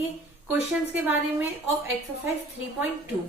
करेंगे क्वेश्चंस के बारे में ऑफ एक्सरसाइज 3.2।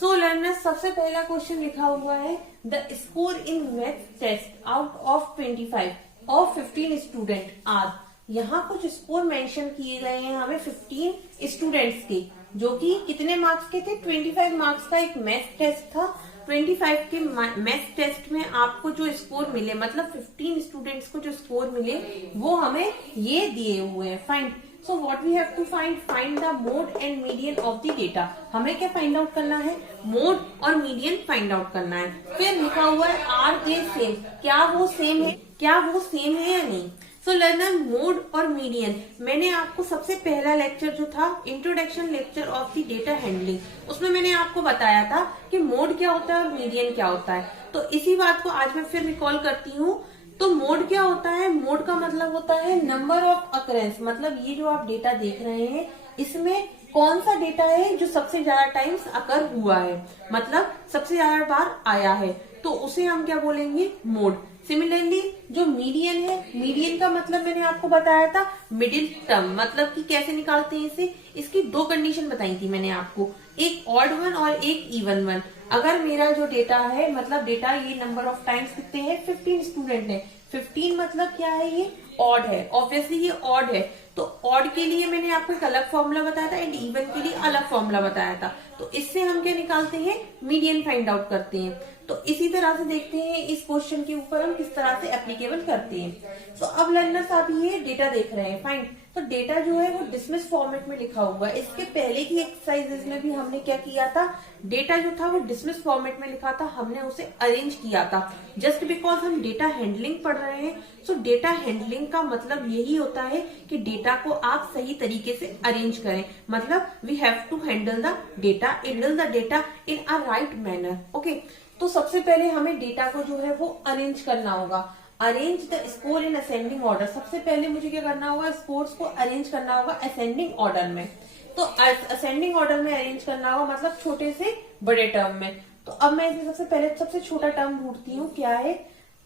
सो लर्नर्स, सबसे पहला क्वेश्चन लिखा हुआ है the score in maths test out of 25 of 15 student are. यहाँ कुछ स्कोर मेंशन किए गए हैं हमें 15 स्टूडेंट्स के, जो कि कितने मार्क्स के थे? 25 मार्क्स का एक मैथ्स टेस्ट था। 25 के मैथ्स टेस्ट में आपको जो स्कोर मिले, मतलब 15 स्टूडेंट्स को जो स्कोर मिले वो हमें ये दिए हुए हैं। Find, so what we have to find the mode and median of the data. हमें क्या फाइंड आउट करना है? मोड और मीडियन फाइंड आउट करना है। फिर लिखा हुआ है आर दे सेम, क्या वो सेम है, क्या वो सेम है या नहीं। सो लर्नर, मोड और मीडियन, मैंने आपको सबसे पहला लेक्चर जो था introduction lecture of the data handling, उसमें मैंने आपको बताया था कि मोड क्या होता है और मीडियन क्या होता है। तो इसी बात को आज मैं फिर रिकॉल करती हूँ। तो मोड क्या होता है? मोड का मतलब होता है नंबर ऑफ अकरेंस, मतलब ये जो आप डेटा देख रहे हैं इसमें कौन सा डेटा है जो सबसे ज्यादा टाइम्स अकर हुआ है, मतलब सबसे ज्यादा बार आया है, तो उसे हम क्या बोलेंगे? मोड। सिमिलरली जो मीडियन है, मीडियन का मतलब मैंने आपको बताया था मिडिल टर्म, मतलब कि कैसे निकालते हैं इसे। इसकी दो कंडीशन बताई थी मैंने आपको, एक ऑड वन और एक इवन वन। अगर मेरा जो डेटा है, मतलब डेटा ये नंबर ऑफ टाइम्स कितने हैं? 15 स्टूडेंट है। 15 मतलब क्या है? ये ऑड है, ऑब्वियसली ये ऑड है। तो ऑड के लिए मैंने आपको एक अलग फॉर्मूला बताया था एंड इवन के लिए अलग फॉर्मूला बताया था। तो इससे हम क्या निकालते हैं? मीडियन फाइंड आउट करते हैं। तो इसी तरह से देखते हैं इस क्वेश्चन के ऊपर हम किस तरह से एप्लीकेबल करते हैं। तो अब लर्नर्स, आप ये डेटा देख रहे हैं, फाइंड। तो डेटा जो है वो डिसमिस फॉर्मेट में लिखा हुआ है। इसके पहले की एक्सरसाइजेस में भी हमने क्या किया था? डेटा जो था वो डिसमिस फॉर्मेट में लिखा था, हमने उसे अरेंज किया था। जस्ट बिकॉज हम डेटा हैंडलिंग पढ़ रहे हैं, सो डेटा हैंडलिंग का मतलब यही होता है कि डेटा को आप सही तरीके से अरेंज करें, मतलब we have to handle the data in a right manner. Okay, तो सबसे पहले हमें डेटा को जो है वो अरेंज करना होगा। Arrange the score in ascending order. सबसे पहले मुझे क्या करना होगा? स्कोर्स को अरेंज करना होगा असेंडिंग ऑर्डर में। तो असेंडिंग ऑर्डर में अरेंज करना होगा, मतलब छोटे से बड़े टर्म में। तो अब मैं इसमें सबसे पहले सबसे छोटा टर्म ढूंढती हूँ, क्या है?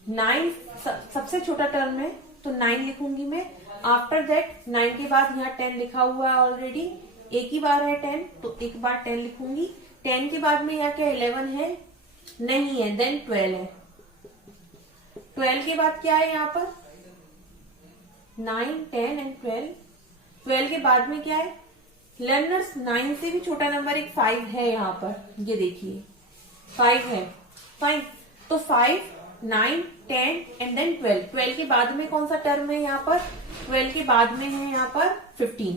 9 सबसे छोटा टर्म है, तो 9 लिखूंगी मैं। आफ्टर दैट 9 के बाद यहाँ 10 लिखा हुआ है ऑलरेडी, एक ही बार है 10, तो एक बार 10 लिखूंगी। 10 के बाद में यहाँ क्या 11 है? नहीं है, देन 12 है। 12 के बाद क्या है यहाँ पर? 9, 10 एंड 12। 12 के बाद में क्या है? लर्नर्स, 9 से भी छोटा नंबर एक 5 है यहाँ पर, ये देखिए 5 है। फाइन, तो 5, 9, 10 एंड देन 12। 12 के बाद में कौन सा टर्म है यहाँ पर? 12 के बाद में है यहाँ पर 15।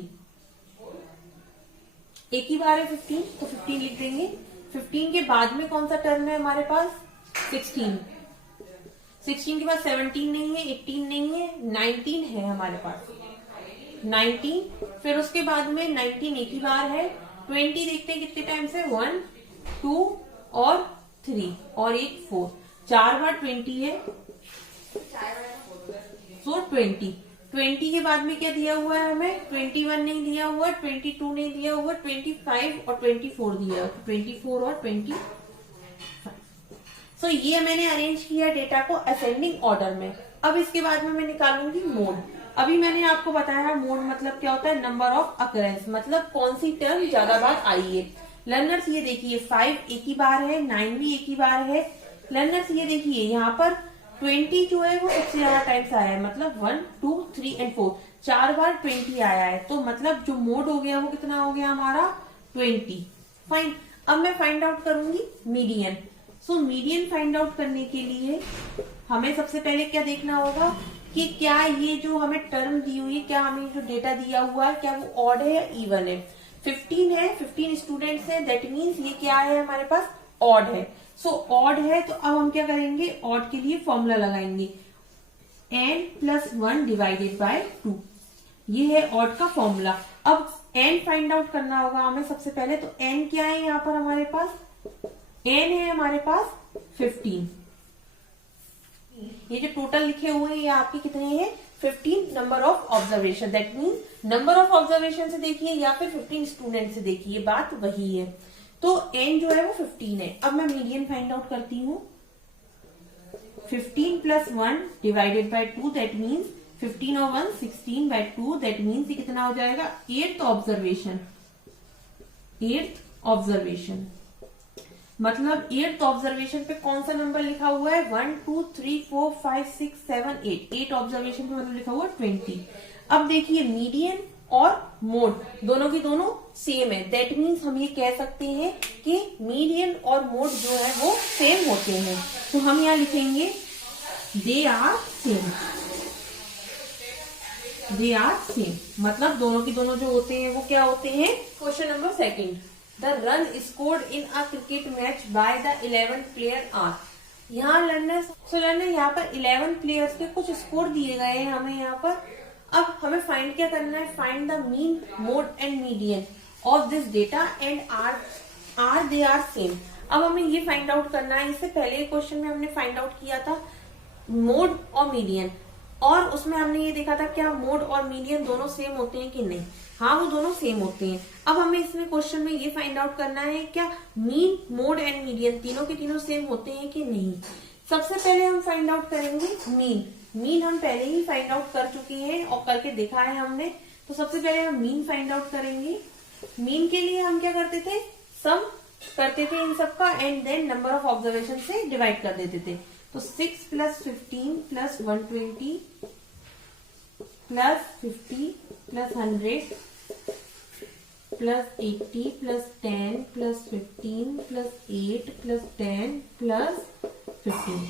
एक ही बार है 15, तो 15 लिख देंगे। 15 के बाद में कौन सा टर्म है हमारे पास? 16। 16 के बाद 17 नहीं है, 18 नहीं है, 19 है हमारे पास। 19, फिर उसके बाद में 19 एक ही बार है। 20 देखते हैं कितने टाइम से? 1, 2 और 3 और एक 4, 4 बार 20 है। सो 20। 20 के बाद में क्या दिया हुआ है हमें? 21 नहीं दिया हुआ, 22 नहीं दिया हुआ, 25 और 24 दिया हुआ, 24 और 25। सो ये मैंने अरेंज किया डेटा को असेंडिंग ऑर्डर में। अब इसके बाद में मैं निकालूंगी मोड। अभी मैंने आपको बताया मोड मतलब क्या होता है? नंबर ऑफ अकरेंस, मतलब कौन सी टर्म ज्यादा बार आई है। लर्नर्स ये देखिए 5 एक ही बार है, 9 भी एक ही बार है। लर्नर्स ये देखिए यहाँ पर 20 जो है वो सबसे ज्यादा टाइम्स आया है, मतलब 1, 2, 3 एंड 4, 4 बार 20 आया है। तो मतलब जो मोड हो गया वो कितना हो गया हमारा? 20। फाइन, अब मैं फाइंड आउट करूंगी median. So median find out करने के लिए हमें सबसे पहले क्या देखना होगा कि क्या ये जो हमें टर्म दी हुई है, क्या हमें जो डेटा दिया हुआ है, क्या वो ऑड है या इवन है। 15 है, 15 स्टूडेंट्स है, दैट मीन्स ये क्या है हमारे पास? ऑड है। सो ऑड है, तो अब हम क्या करेंगे? ऑड के लिए फॉर्मूला लगाएंगे, n+1 डिवाइडेड बाय 2। ये है ऑड का फॉर्मूला। अब n फाइंड आउट करना होगा हमें सबसे पहले। तो n क्या है यहाँ पर हमारे पास? n है हमारे पास 15। ये जो टोटल लिखे हुए हैं ये आपके कितने हैं? 15 number of observation. That means number of observation से देखिए या फिर 15 स्टूडेंट से देखिए, बात वही है। तो n जो है वो 15 है। अब मैं मीडियन फाइंड आउट करती हूँ। 15 + 1 डिवाइडेड बाय 2, दैट मीन्स 15 और 1 16/2, दैट मीन्स ये कितना हो जाएगा, 8th ऑब्जर्वेशन। 8th ऑब्जर्वेशन मतलब 8th ऑब्जर्वेशन पे कौन सा नंबर लिखा हुआ है, 1 2 3 4 5 6 7 8, 8 ऑब्जर्वेशन पे मतलब लिखा हुआ है 20। अब देखिए मीडियन और मोड दोनों की दोनों सेम है, दैट मीन्स हम ये कह सकते हैं कि मीडियन और मोड जो है वो सेम होते हैं। तो हम यहाँ लिखेंगे they are same. They are same मतलब दोनों की दोनों जो होते हैं वो क्या होते हैं। Question number second, the run scored in a cricket match by the 11 player are. यहाँ लर्नर यहाँ पर 11 प्लेयर्स के कुछ स्कोर दिए गए हैं हमें यहाँ पर। अब हमें फाइंड क्या करना है, find the mean mode and median of this data and are they are same. अब हमें ये फाइंड आउट करना है। इससे पहले क्वेश्चन में हमने फाइंड आउट किया था मोड और मीडियन, और उसमें हमने ये देखा था क्या मोड और मीडियन दोनों सेम होते हैं कि नहीं। हाँ वो दोनों सेम होते हैं। अब हमें इसमें क्वेश्चन में ये फाइंड आउट करना है क्या मीन मोड एंड मीडियन तीनों के तीनों सेम होते हैं कि नहीं। सबसे पहले हम फाइंड आउट करेंगे मीन। मीन हम पहले ही फाइंड आउट कर चुके हैं और करके देखा है हमने। तो सबसे पहले हम मीन फाइंड आउट करेंगे। मीन के लिए हम क्या करते थे, सम करते थे इन सबका and then number of observation से डिवाइड कर देते थे। तो 6 + 15 + 120 + 50 + 100 + 80 + 10 + 15 + 8 + 10 + 15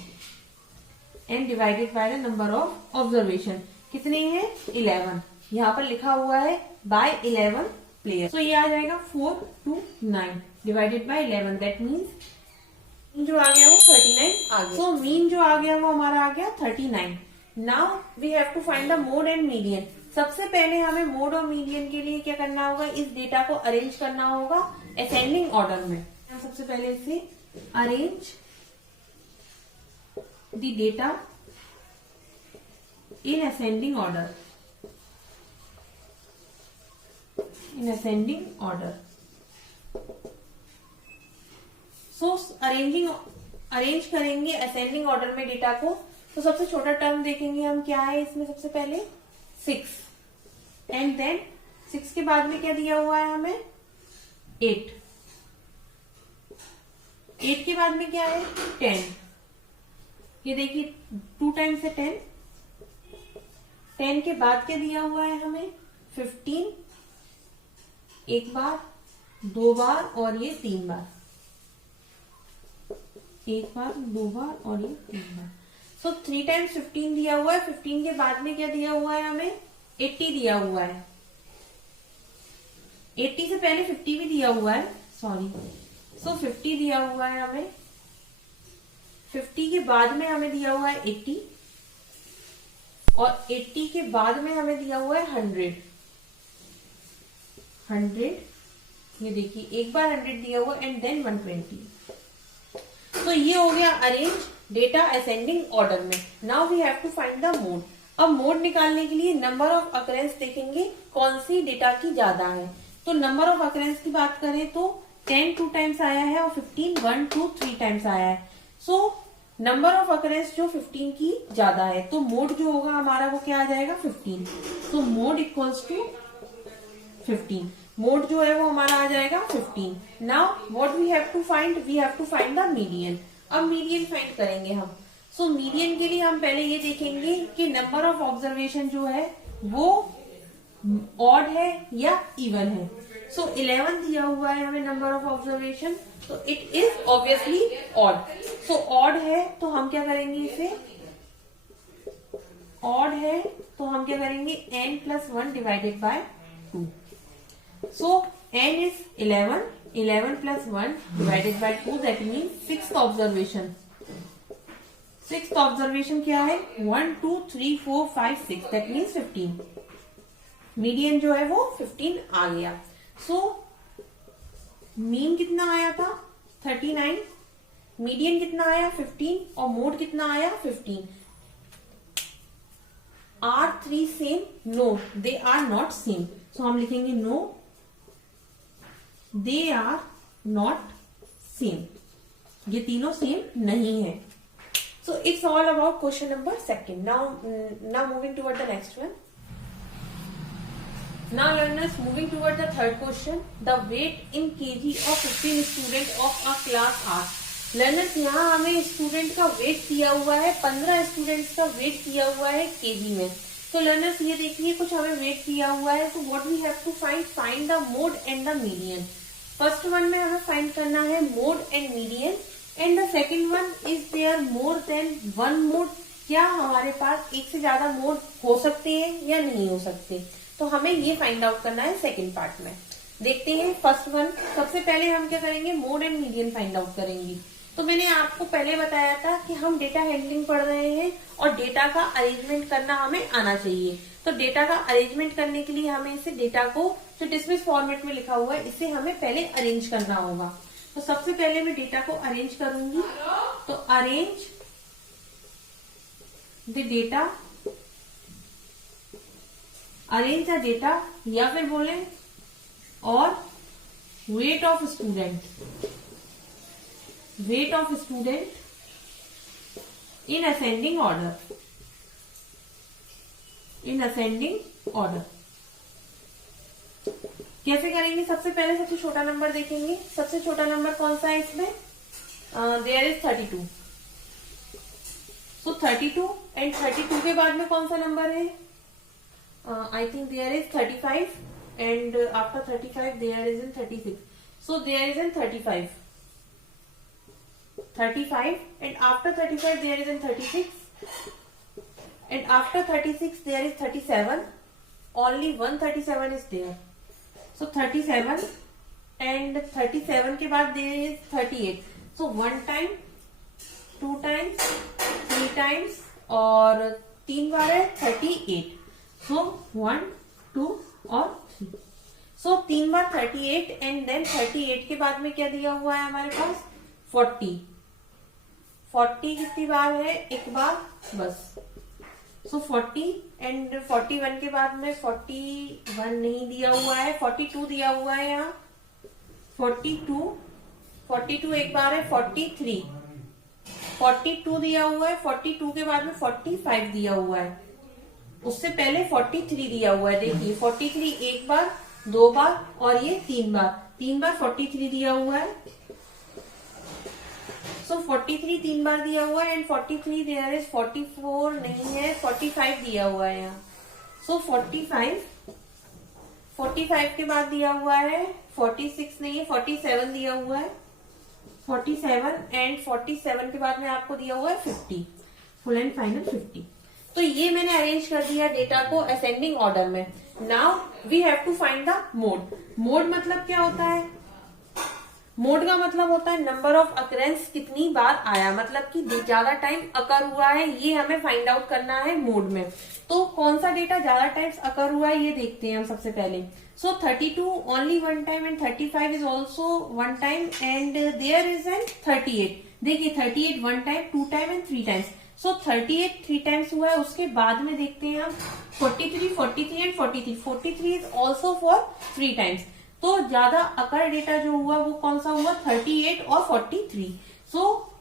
and divided by the number of observation. कितने हैं, 11। यहाँ पर लिखा हुआ है बाय 11 प्लेयर। तो ये आ जाएगा 4 to 9 divided by 11, that means जो आ गया वो 39 आ गया। सो मीन जो आ गया वो हमारा आ गया 39। Now we have to find the mode and median. सबसे पहले हमें मोड और मीडियन के लिए क्या करना होगा, इस डेटा को अरेंज करना होगा असेंडिंग ऑर्डर में। सबसे पहले इसे arrange the data in ascending order. In ascending order so arrange करेंगे असेंडिंग ऑर्डर में डेटा को। तो सबसे छोटा टर्म देखेंगे हम क्या है इसमें, सबसे पहले 6 एंड देन 6 के बाद में क्या दिया हुआ है हमें 8। 8 के बाद में क्या है 10। ये देखिए 2 टाइम्स है 10। 10 के बाद क्या दिया हुआ है हमें 15, एक बार, 2 बार और ये 3 बार। एक बार, 2 बार और ये 3 बार। सो 3 टाइम्स 15 दिया हुआ है। 15 के बाद में क्या दिया हुआ है हमें 80 दिया हुआ है। 80 से पहले 50 भी दिया हुआ है, सॉरी। सो 50 दिया हुआ है हमें। 50 के बाद में हमें दिया हुआ है 80 और 80 के बाद में हमें दिया हुआ है 100। ये देखिए एक बार 100 दिया हुआ एंड देन 120। तो ये हो गया अरेंज डेटा असेंडिंग ऑर्डर में। Now we have to find the mode. अब मोड निकालने के लिए नंबर ऑफ अकरेंस देखेंगे कौन सी डेटा की ज्यादा है। तो नंबर ऑफ अकरेंस की बात करें तो 10 2 टाइम्स आया है और 15 1 2 3 टाइम्स आया है। सो नंबर ऑफ अकरेंस जो 15 की ज्यादा है, तो मोड जो होगा हमारा वो क्या आ जाएगा 15। तो मोड इक्वल्स टू 15। मोड जो है वो हमारा आ जाएगा 15। Now what we have to find, we have to find the median. अब मीडियन फाइंड करेंगे हम। सो मीडियन के लिए हम पहले ये देखेंगे कि नंबर ऑफ ऑब्जर्वेशन जो है वो ऑड है या इवन है। सो 11 दिया हुआ है हमें नंबर ऑफ ऑब्जर्वेशन, तो it is obviously odd. So odd है तो हम क्या करेंगे, इसे ऑड है तो हम क्या करेंगे n + 1 divided by 2। So n is 11. 11 + 1 divided by 2, that means 6th observation. 6th observation क्या है 1 2 3 4 5 6, that means 15. मीडियन जो है वो 15 आ गया। सो मीन कितना आया था 39, मीडियन कितना आया 15 और मोड कितना आया 15। Are 3 same, no they are not same. So हम लिखेंगे no they are not same, ये तीनों सेम नहीं है। So it's all about question number second. Now moving toward the next one. Now learners, moving toward the third question. The weight in kg of 15 student of a class are. Learners, यहाँ हमें student का wait दिया हुआ है, 15 students का wait दिया हुआ है केजी में. तो लर्नर्स ये देखिए कुछ हमें वेट दिया हुआ है. तो what we have to find the mode and the median. First one में हमें फाइंड करना है mode and median. And the second one, is there more than one mode. क्या हमारे पास एक से ज्यादा मोड हो सकते हैं या नहीं हो सकते. तो हमें ये फाइंड आउट करना है सेकेंड पार्ट में. देखते हैं फर्स्ट वन. सबसे पहले हम क्या करेंगे, mode and median find out करेंगे. तो मैंने आपको पहले बताया था कि हम डेटा हैंडलिंग पढ़ रहे हैं और डेटा का अरेंजमेंट करना हमें आना चाहिए. तो डेटा का अरेंजमेंट करने के लिए हमें इसे डेटा को जो डिस्मिस फॉर्मेट में लिखा हुआ है इसे हमें पहले अरेंज करना होगा. तो सबसे पहले मैं डेटा को अरेंज करूंगी. तो arrange the data, arrange the data, या फिर बोले और weight of student, weight of student in ascending order, in ascending order. कैसे करेंगे, सबसे पहले सबसे छोटा नंबर देखेंगे. सबसे छोटा नंबर कौन सा है इसमें, देयर इज 32. सो 32 एंड 32 के बाद में कौन सा नंबर है, I think there is 35 and after 35 there is in 36. So there is in 35 and after 35 there is in 36 and after 36 there is 37. Only one 37 is there. So 37 and 37 के बाद there is 38. So one time, two times, three times और 3 बार है 38. So 1, 2 और 3. So 3 bar 38 and then 38 के बाद में क्या दिया हुआ है हमारे पास 40. 40 कितनी बार है, एक बार बस. सो 40 एंड 41 के बाद में 41 नहीं दिया हुआ है, 42 दिया हुआ है यहाँ. 42 एक बार है. 42 दिया हुआ है. 42 के बाद में 45 दिया हुआ है. उससे पहले 43 दिया हुआ है. देखिए 43 एक बार, 2 बार और ये 3 बार. 3 बार 43 दिया हुआ है. सो 43 3 बार दिया हुआ है एंड 43 देयर इज 44 नहीं है, 45 दिया हुआ है यहाँ. सो 45 के बाद दिया हुआ है 46 नहीं है, 47 दिया हुआ है. 47 एंड 47 के बाद में आपको दिया हुआ है 50. Full and final 50. तो ये मैंने अरेंज कर दिया डेटा को असेंडिंग ऑर्डर में. Now we have to find the mode. Mode मतलब क्या होता है, मोड का मतलब होता है नंबर ऑफ अकरेंस, कितनी बार आया, मतलब कि ज्यादा टाइम अकर हुआ है, ये हमें फाइंड आउट करना है मोड में. तो कौन सा डेटा ज्यादा टाइम्स अकर हुआ है ये देखते हैं हम सबसे पहले. So 32 only one time and 35 is also one time and there is an 38. देखिए 38 one time, 2 time and 3 times. So 38 3 times हुआ है. उसके बाद में देखते हैं हम 43 and 43 is also for 3 times. तो ज्यादा अकर डेटा जो हुआ वो कौन सा हुआ, 38 और 43. सो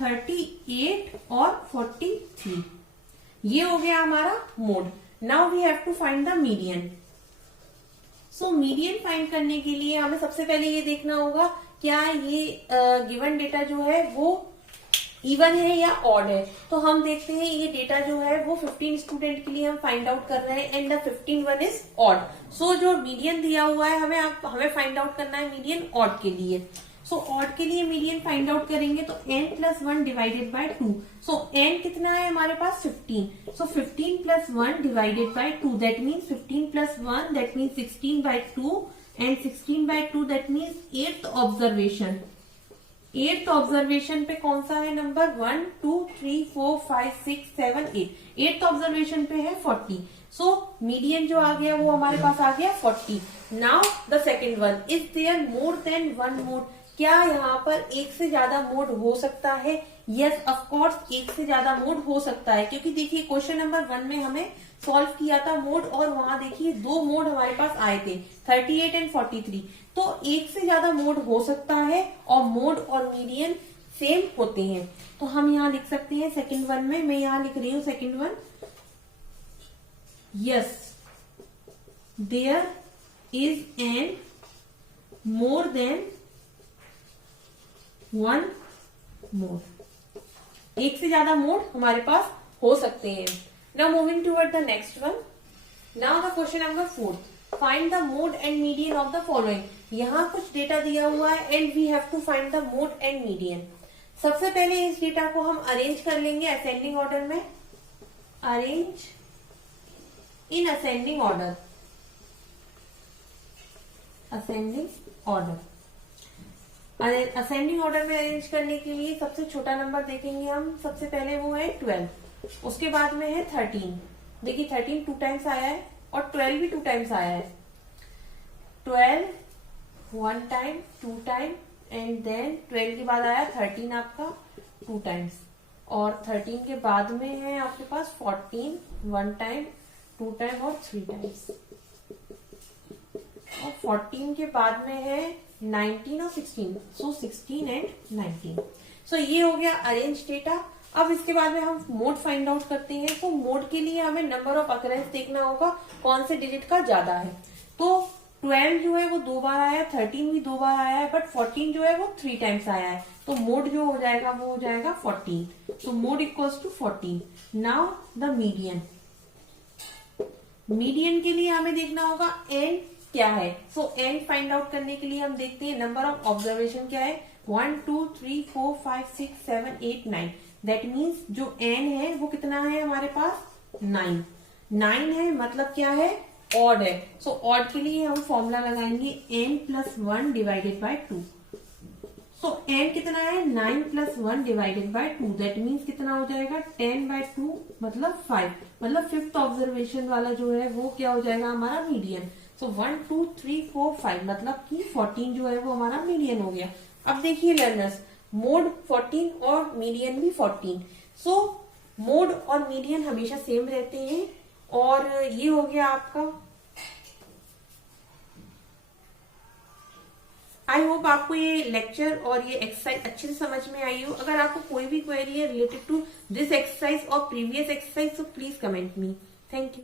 38 और 43 ये हो गया हमारा mode. Now we have to find the median. So median find करने के लिए हमें सबसे पहले ये देखना होगा क्या ये गिवन डेटा जो है वो इवन है या ऑड है. तो हम देखते हैं ये डेटा जो है वो 15 स्टूडेंट के लिए हम फाइंड आउट कर रहे हैं and the 15 one is odd. So जो मीडियन दिया हुआ है हमें फाइंड आउट करना है मीडियन ऑड के लिए. सो ऑड के लिए मीडियन फाइंड आउट करेंगे तो n+1 divided by 2. So n कितना है हमारे पास 15. सो 15+1 divided by 2 that means 15+1 that means 16/2 and 16/2 that means 8th observation. 8th observation पे कौन सा है नंबर, 1 2 3 4 5 6 7 8. 8th ऑब्जर्वेशन पे है 40. सो मीडियन जो आ गया वो हमारे पास आ गया 40. Now the second one, is there more than one mode. क्या यहाँ पर एक से ज्यादा मोड हो सकता है, यस ऑफ कोर्स एक से ज्यादा मोड हो सकता है. क्योंकि देखिए क्वेश्चन नंबर 1 में हमें सॉल्व किया था मोड और वहां देखिए 2 मोड हमारे पास आए थे 38 एंड 43. तो एक से ज्यादा मोड हो सकता है और मोड और मीडियन सेम होते हैं। तो हम यहाँ लिख सकते हैं सेकंड वन में, मैं यहाँ लिख रही हूँ second one, yes there is an more than one mode, एक से ज्यादा मोड हमारे पास हो सकते हैं। Now moving toward the next one, now the question number 4, find the mode and median of the following. यहाँ कुछ डेटा दिया हुआ है and we have to find the mode and median. सबसे पहले इस डेटा को हम अरेंज कर लेंगे असेंडिंग ऑर्डर में, arrange in ascending order, ascending order. Ascending order में अरेंज करने के लिए सबसे छोटा नंबर देखेंगे हम, सबसे पहले वो है 12, उसके बाद में है 13। देखिए 13 2 टाइम्स आया है और 12 भी 2 टाइम्स आया है। 12 1 टाइम 2 टाइम एंड देन 12 के बाद आया 13 आपका 2 टाइम्स, और 13 के बाद में है आपके पास 14 1 टाइम 2 टाइम और 3 टाइम्स, और 14 के बाद में है 19 और 16, सो 16 एंड 19। सो ये हो गया अरेंज डेटा। अब इसके बाद में हम मोड फाइंड आउट करते हैं। तो मोड के लिए हमें नंबर ऑफ अकरेंस देखना होगा, कौन से डिजिट का ज्यादा है। तो 12 जो है वो 2 बार आया, 13 भी 2 बार आया है, बट 14 जो है वो 3 टाइम्स आया है। तो मोड जो हो जाएगा वो हो जाएगा 14। तो mode equals to 14। Now the median, median के लिए हमें देखना होगा एन क्या है। सो एन फाइंड आउट करने के लिए हम देखते हैं नंबर ऑफ ऑब्जर्वेशन क्या है, 1 2 3 4 5 6 7 8 9। दैट मीन्स जो एन है वो कितना है हमारे पास 9। 9 है मतलब क्या है, ऑड है। सो ऑड के लिए हम फॉर्मूला लगाएंगे n plus 1 divided by 2। So n कितना है 9 plus 1 divided by 2, that means कितना हो जाएगा 10 बाय 2 मतलब 5, मतलब फिफ्थ ऑब्जर्वेशन वाला जो है वो क्या हो जाएगा हमारा मीडियन। सो 1 2 3 4 5 मतलब कि 14 जो है वो हमारा मीडियन हो गया। अब देखिए लर्नर्स, मोड 14 और मीडियन भी 14। सो मोड और मीडियन हमेशा सेम रहते हैं। और ये हो गया आपका, आई होप आपको ये लेक्चर और ये एक्सरसाइज अच्छे से समझ में आई हो। अगर आपको कोई भी क्वेरी है रिलेटेड टू दिस एक्सरसाइज और प्रीवियस एक्सरसाइज तो please comment me. Thank you.